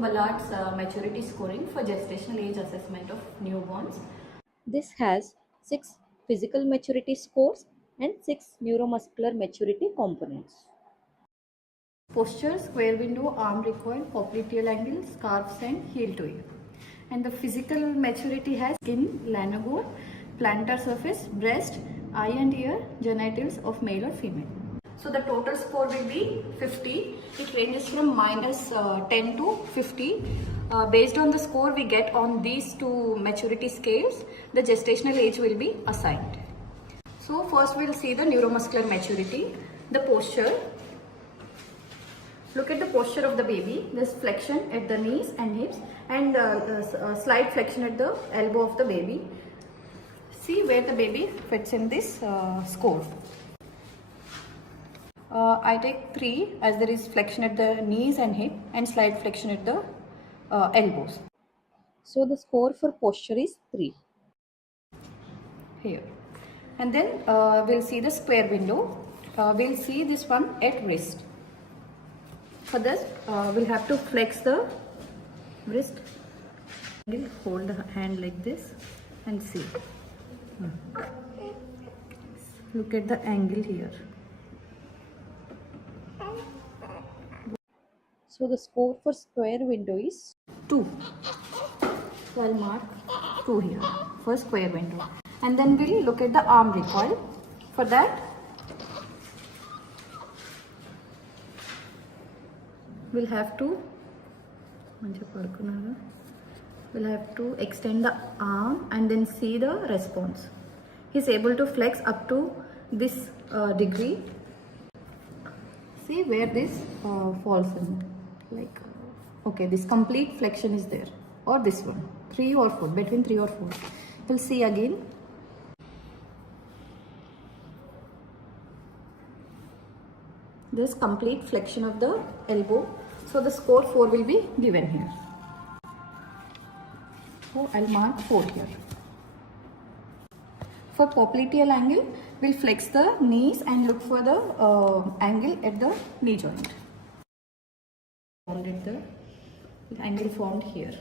Ballard's maturity scoring for gestational age assessment of newborns. This has 6 physical maturity scores and 6 neuromuscular maturity components. Posture, square window, arm recoil, popliteal angle, scarves and heel to ear. And the physical maturity has skin, lanugo, plantar surface, breast, eye and ear, genitals of male or female. So the total score will be 50. It ranges from -10 to 50. Based on the score we get on these two maturity scales, the gestational age will be assigned. So first we'll see the neuromuscular maturity, the posture. Look at the posture of the baby. There's flexion at the knees and hips and slight flexion at the elbow of the baby. See where the baby fits in this score. I take 3 as there is flexion at the knees and hip and slight flexion at the elbows. So the score for posture is 3. Here. And then we'll see the square window. We'll see this one at wrist. For this, we'll have to flex the wrist. We'll hold the hand like this and see. Look at the angle here. So the score for square window is 2. So I'll mark 2 here for square window. And then we'll look at the arm recoil. For that, we'll have to extend the arm and then see the response. He's able to flex up to this degree. See where this falls in. Like, okay, this complete flexion is there, or this one, 3 or 4, between 3 or 4. We'll see again. This complete flexion of the elbow. So the score 4 will be given here. So I'll mark 4 here. For popliteal angle, we'll flex the knees and look for the angle at the knee joint. At the angle formed here.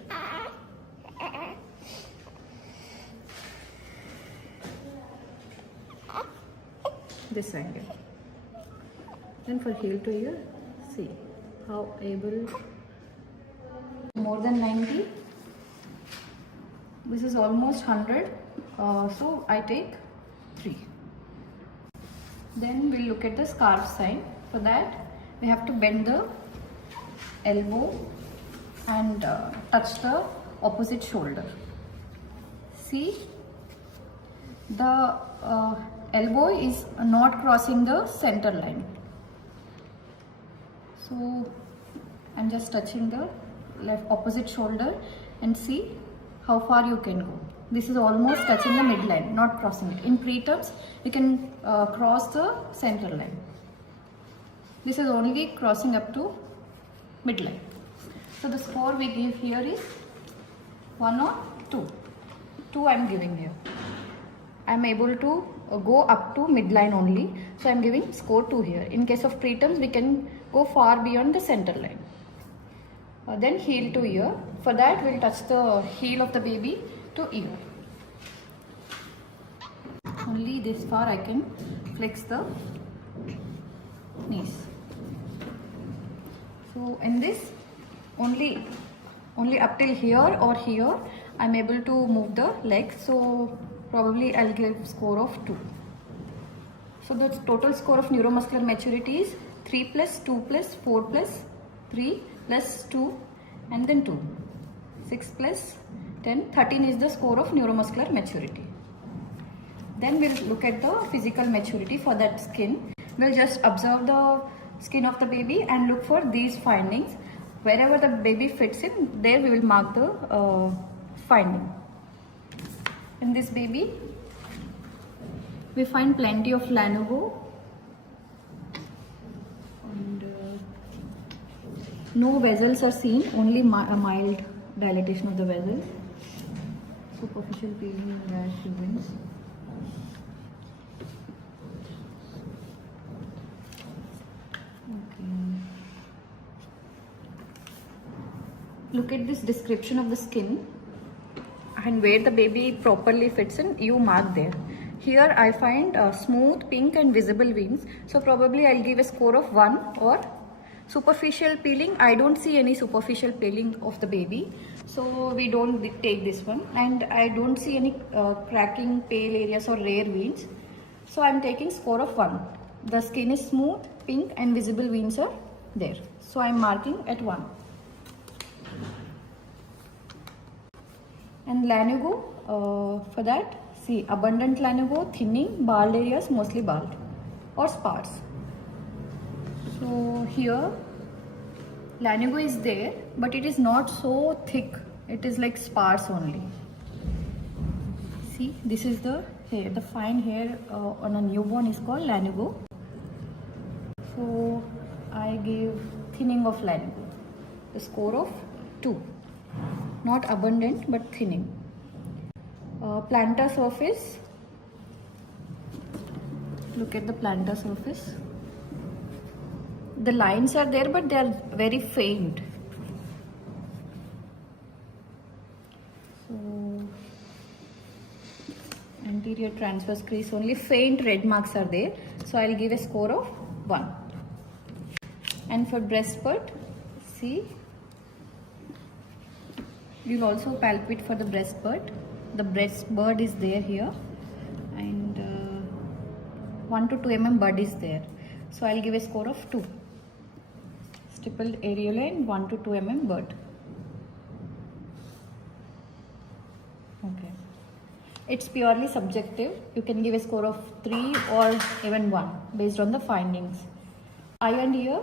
This angle. Then for heel to ear, see how able, more than 90. This is almost 100. So I take 3. Then we'll look at the scarf sign. For that, we have to bend the elbow and touch the opposite shoulder. See, the elbow is not crossing the center line. So I'm just touching the opposite shoulder and see how far you can go. This is almost touching the midline, not crossing it. In preterms, you can cross the center line. This is only crossing up to midline. So the score we give here is 1 or 2. 2 I am giving here. I am able to go up to midline only. So I am giving score 2 here. In case of preterms, we can go far beyond the center line. Then heel to ear. For that, we'll touch the heel of the baby to ear. Only this far I can flex the knees. So in this, only up till here or here, I'm able to move the leg. So probably I'll give score of 2. So the total score of neuromuscular maturity is 3 plus 2 plus 4 plus 3 plus 2 and then 2. 6 plus 10, 13 is the score of neuromuscular maturity. Then we'll look at the physical maturity for that skin. We'll just observe the skin of the baby and look for these findings. Wherever the baby fits in, there we will mark the finding. In this baby, we find plenty of lanugo and no vessels are seen, only a mild dilatation of the vessels. Superficial peeling and rash events. Okay. look at this description of the skin and where the baby properly fits in, you mark there. Here I find smooth, pink and visible veins. So probably I'll give a score of 1. Or superficial peeling, I don't see any superficial peeling of the baby. So we don't take this one. And I don't see any cracking, pale areas or rare veins. So I'm taking score of 1. The skin is smooth, pink and visible veins are there. So I'm marking at 1. And lanugo, for that, see, abundant lanugo, thinning, bald areas, mostly bald or sparse. So here, lanugo is there, but it is not so thick. It is like sparse only. See, this is the hair. The fine hair on a newborn is called lanugo. So I give thinning of lanugo, the score of 2. Not abundant but thinning. Plantar surface, look at the plantar surface. The lines are there but they are very faint. So anterior transverse crease, only faint red marks are there. So I'll give a score of 1. And for breast spurt, see, you'll also palpate for the breast spurt. The breast bud is there here, and 1 to 2 mm bud is there. So I'll give a score of 2. Stippled areola and 1 to 2 mm bud. Okay. It's purely subjective. You can give a score of 3 or even 1 based on the findings. Eye and ear.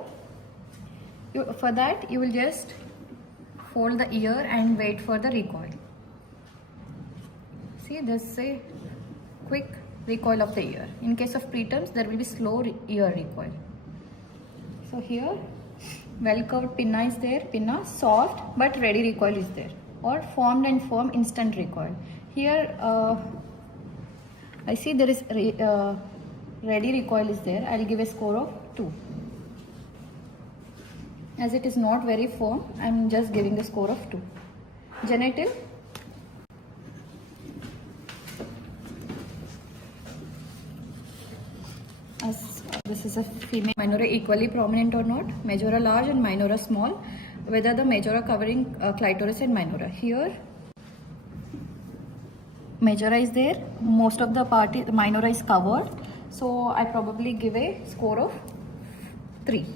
For that, you will just fold the ear and wait for the recoil. See, there's a quick recoil of the ear. In case of preterms, there will be slow ear recoil. So here, well curved pinna is there, pinna, soft but ready recoil is there, or formed and firm instant recoil. Here, I see there is ready recoil is there. I'll give a score of 2. As it is not very firm, I'm just giving the score of 2. Genital. As this is a female, minora equally prominent or not, majora large and minora small, whether the majora covering clitoris and minora. Here, majora is there, most of the minora is covered, so I probably give a score of 3.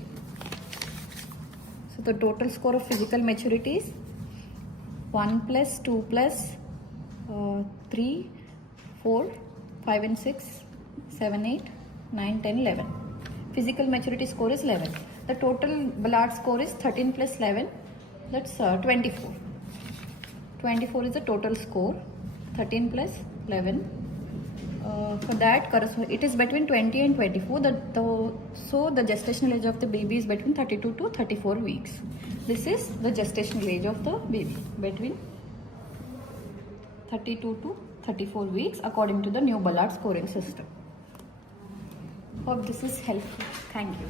So the total score of physical maturity is 1 plus 2 plus 3, 4, 5 and 6, 7, 8, 9, 10, 11. Physical maturity score is 11. The total Ballard score is 13 plus 11. That's 24. 24 is the total score. 13 plus 11. For that, it is between 20 and 24. So the gestational age of the baby is between 32 to 34 weeks. This is the gestational age of the baby, between 32 to 34 weeks according to the new Ballard scoring system. Hope this is helpful. Thank you.